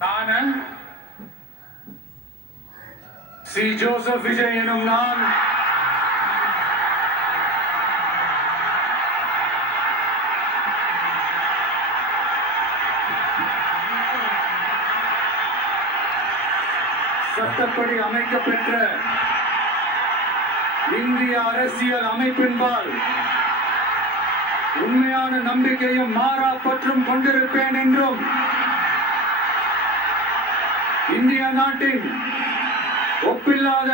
நான் C Joseph Vijay எனும் நான் சட்டப்படி அமைக்கப்பெற்ற இந்திய அரசியல் அமைப்பின்பால் உண்மையான நம்பிக்கையும் மாறா பற்றும் கொண்டிருப்பேன் என்றும் இந்திய நாட்டின் ஒப்பில்லாத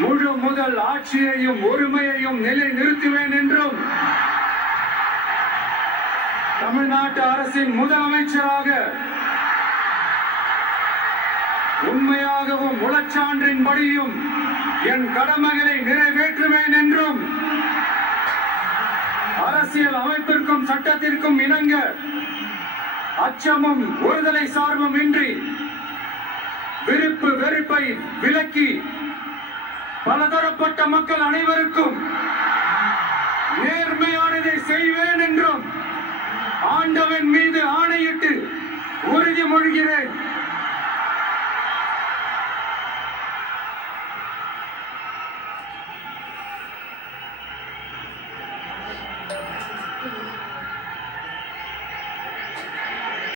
முழு முதல் ஆட்சியையும் ஒருமையையும் நிலை நிறுத்துவேன் என்றும் தமிழ்நாட்டு அரசின் முதலமைச்சராக உண்மையாகவும் உளச்சான்றின்படியும் என் கடமைகளை நிறைவேற்றுவேன் என்றும் அரசியல் அமைப்பிற்கும் சட்டத்திற்கும் இணங்க அச்சமும் ஒருதலை சார்பும் இன்றி விருப்பு வெறுப்பை விலக்கி பலதரப்பட்ட மக்கள் அனைவருக்கும் நேர்மையானதை செய்வேன் என்றும் ஆண்டவன் மீது ஆணையிட்டு உறுதிமொழிகிறேன்.